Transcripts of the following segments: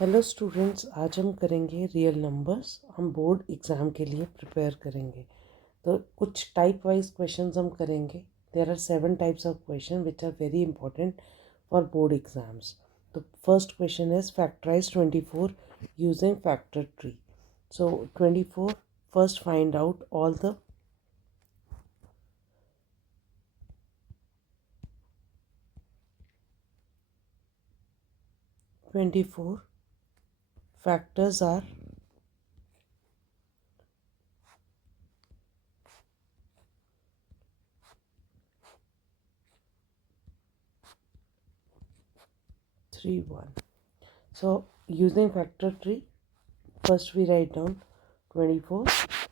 Hello students, आज हम करेंगे रियल नंबर्स। हम बोर्ड एग्ज़ाम के लिए प्रिपेयर करेंगे, तो कुछ टाइप वाइज क्वेश्चंस हम करेंगे। There are 7 types of question which are very important for board exams. तो first question is factorize 24 using factor tree. So 24, first find out all the (24) factors are 3, 1. So using factor tree, first we write down 24.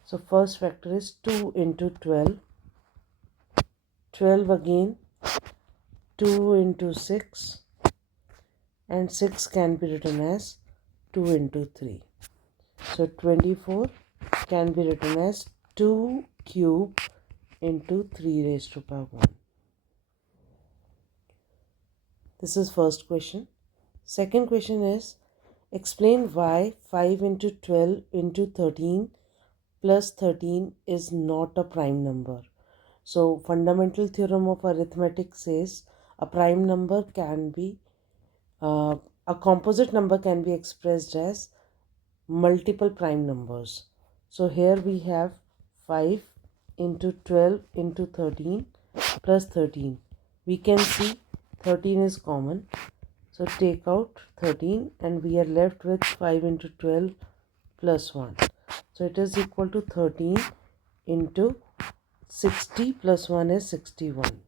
So first factor is 2 into 12. 12 again, 2 into 6, and 6 can be written as 2 into 3. So 24 can be written as 2 cube into 3 raised to power 1. This is first question. Second question is, explain why 5 into 12 into 13 plus 13 is not a prime number. So fundamental theorem of arithmetic says a prime number can be a composite number can be expressed as multiple prime numbers. So here we have 5 into 12 into 13 plus 13. We can see 13 is common. So take out 13 and we are left with 5 into 12 plus 1. So it is equal to 13 into 60 plus 1 is 61.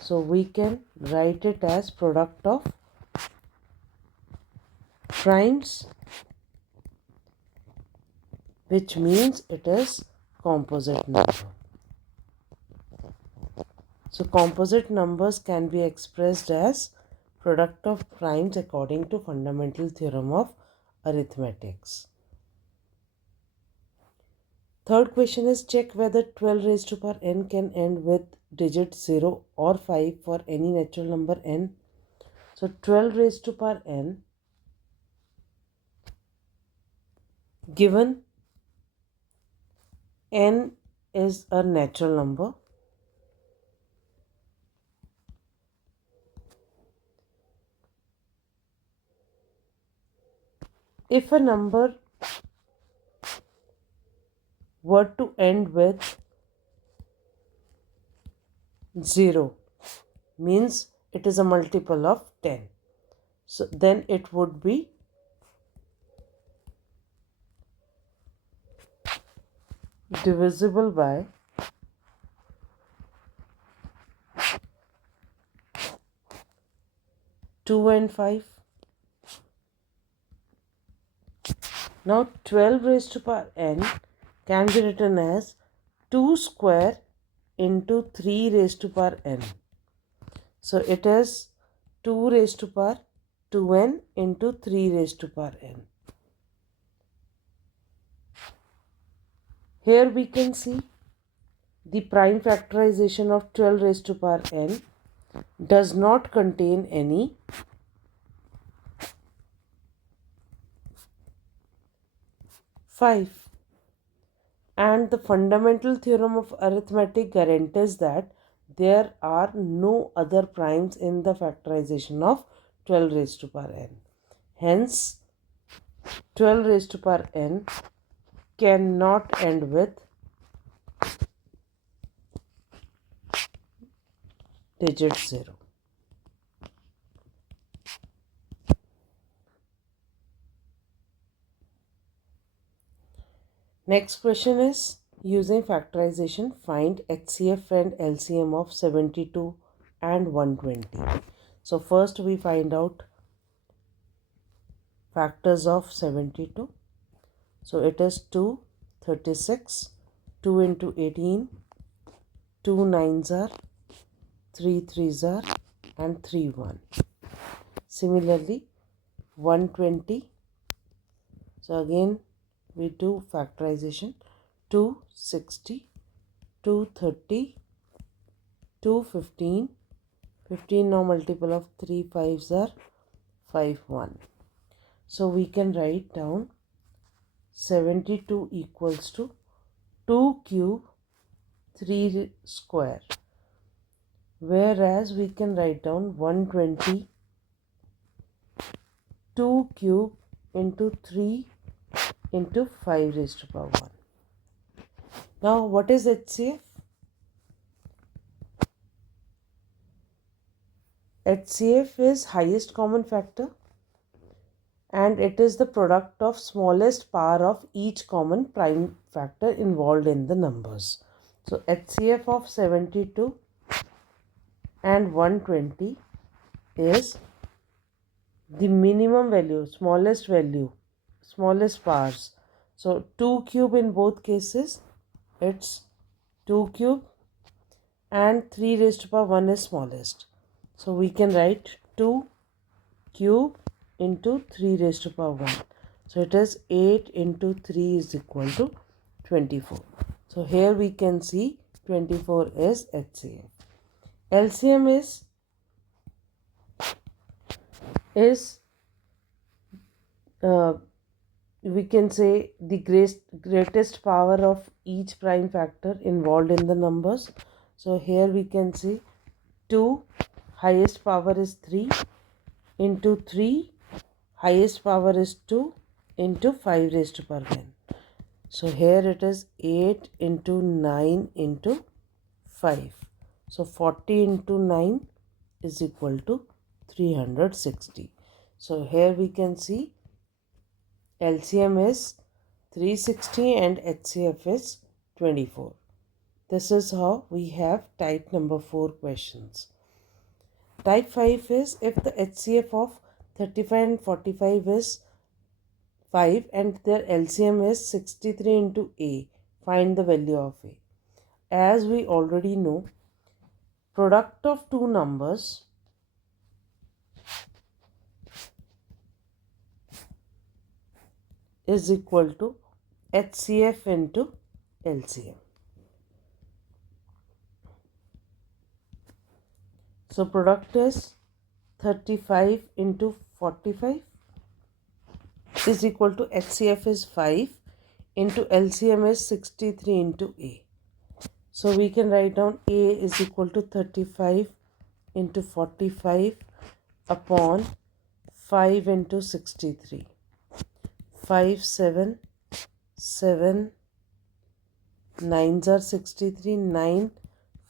So we can write it as product of primes, which means it is composite number. So composite numbers can be expressed as product of primes according to fundamental theorem of arithmetics. Third question is, check whether 12 raised to power n can end with digit 0 or 5 for any natural number n. So 12 raised to power n, given n is a natural number, if a number were to end with 0, means it is a multiple of 10. So then it would be divisible by 2 and 5. Now 12 raised to power n can be written as 2 square into 3 raised to power n. So it is 2 raised to power 2n into 3 raised to power n. Here we can see the prime factorization of 12 raised to power n does not contain any five. And the fundamental theorem of arithmetic guarantees that there are no other primes in the factorization of 12 raised to power n. Hence, 12 raised to power n cannot end with digit 0. Next question is, using factorization, find HCF and LCM of 72 and 120. So first we find out factors of 72. So it is 2, 36, 2 into 18, 2 9s are, 3 3s are, and 3 1. Similarly, 120. So again we do factorization. 2 60, 2 30, 2 15. 15 now multiple of 3 5s are 5 1. So we can write down 72 equals to 2 cube 3 square, whereas we can write down 120 2 cube into 3 into 5 raised to power 1. Now what is HCF? HCF is highest common factor, and it is the product of smallest power of each common prime factor involved in the numbers. So HCF of 72 and 120 is the minimum value, smallest powers. So 2 cube in both cases, it's 2 cube, and 3 raised to power 1 is smallest. So we can write 2 cube into 3 raised to power 1. So it is 8 into 3 is equal to 24. So here we can see 24 is HCF. LCM is we can say the greatest power of each prime factor involved in the numbers. So here we can see 2 highest power is 3 into 3 highest power is 2 into 5 raised to power n. So here it is 8 into 9 into 5. So 40 into 9 is equal to 360. So here we can see LCM is 360 and HCF is 24. This is how we have type number 4 questions. Type 5 is if the HCF of 35 and 45 is 5 and their LCM is 63 into A. Find the value of A. As we already know, product of two numbers is equal to HCF into LCM. So product is 35 into 45 is equal to HCF is 5 into LCM is 63 into A. So we can write down A is equal to 35 into 45 upon 5 into 63. 5, 7, 7, 9s are 63, 9,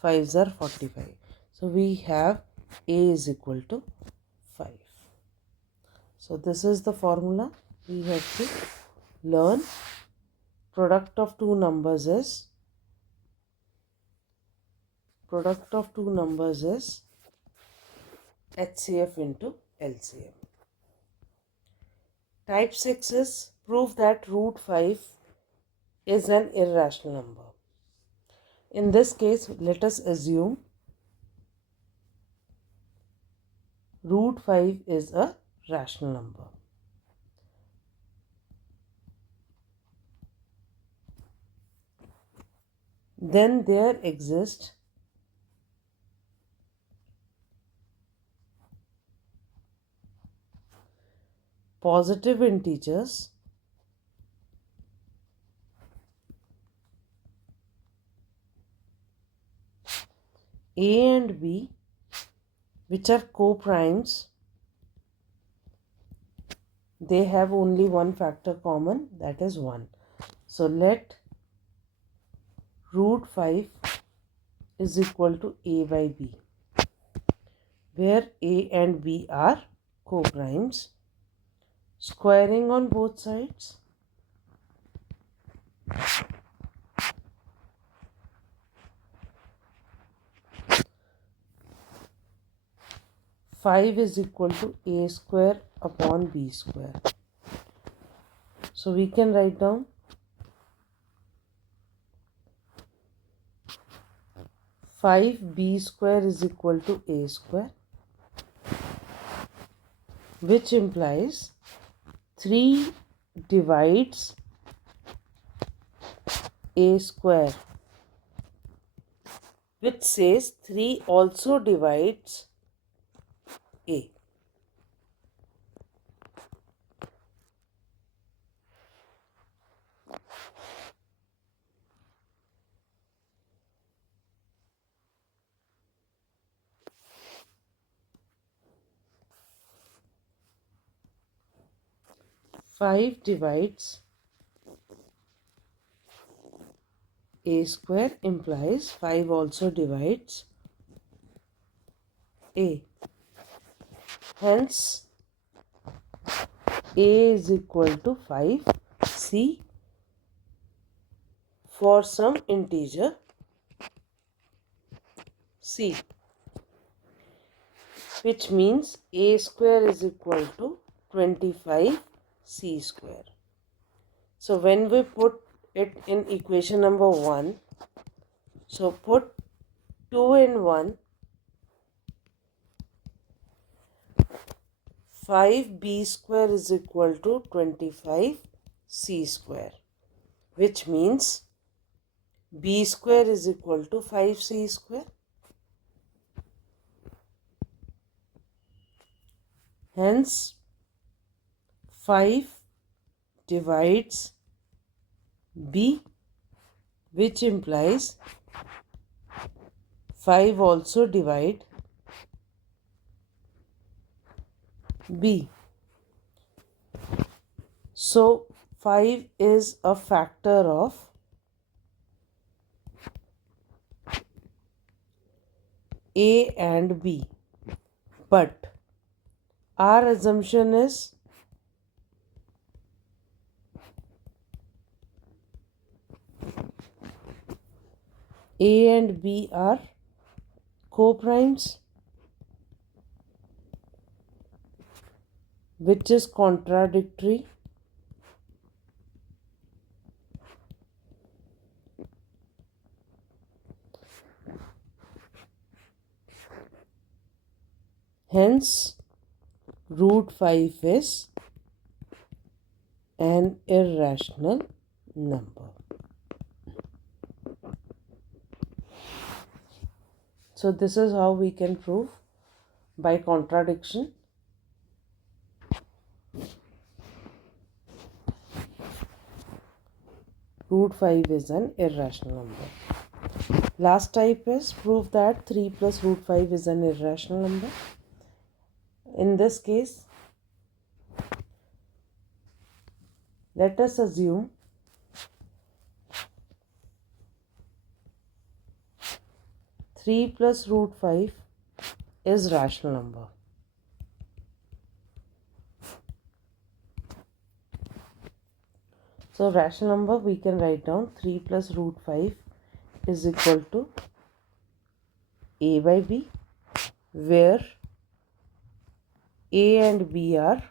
5s are 45. So we have A is equal to 5. So this is the formula we have to learn. Product of two numbers is HCF into LCM. Type 6 is prove that root 5 is an irrational number. In this case, let us assume root 5 is a rational number. Then there exist positive integers A and B which are co-primes. They have only one factor common, that is 1. So let root 5 is equal to A by B, where A and B are co-primes. Squaring on both sides, five is equal to A square upon B square. So we can write down 5B square is equal to A square, which implies 3 divides A square, which says 3 also divides A. 5 divides a square implies 5 also divides a. Hence, a is equal to 5. C for some integer c, which means a square is equal to 25 c square. So when we put it in equation number 1, so put 2 in 1, 5b square is equal to 25 c square, which means b square is equal to 5c square. Hence, 5 divides b, which implies 5 also divide b. So 5 is a factor of a and b, but our assumption is a and b are co-primes, which is contradictory. Hence, root 5 is an irrational number. So this is how we can prove by contradiction. Root 5 is an irrational number. Last type is prove that 3 plus root 5 is an irrational number. In this case, let us assume three plus root 5 is rational number. So rational number we can write down 3 plus root 5 is equal to a by b, where a and b are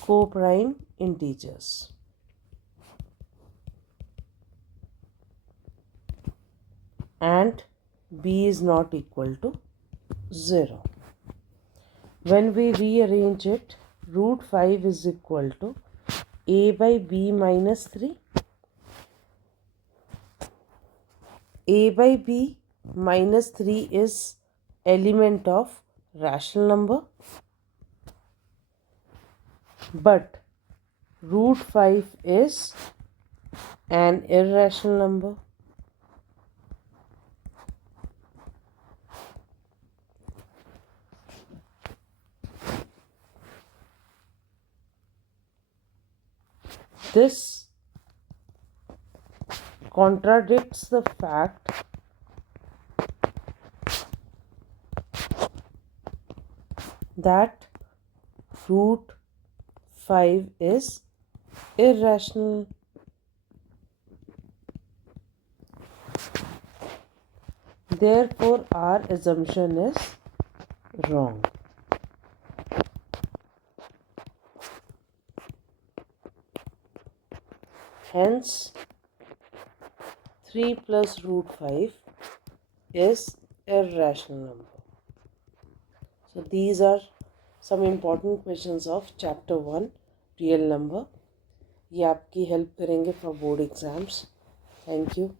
co-prime integers. And b is not equal to 0. When we rearrange it, root 5 is equal to a by b minus 3. A by b minus 3 is element of rational number, but root 5 is an irrational number. This contradicts the fact that root 5 is irrational. Therefore, our assumption is wrong. Hence, 3 plus root 5 is irrational number. So these are some important questions of chapter 1 real number. ये आपकी help करेंगे for board exams. Thank you.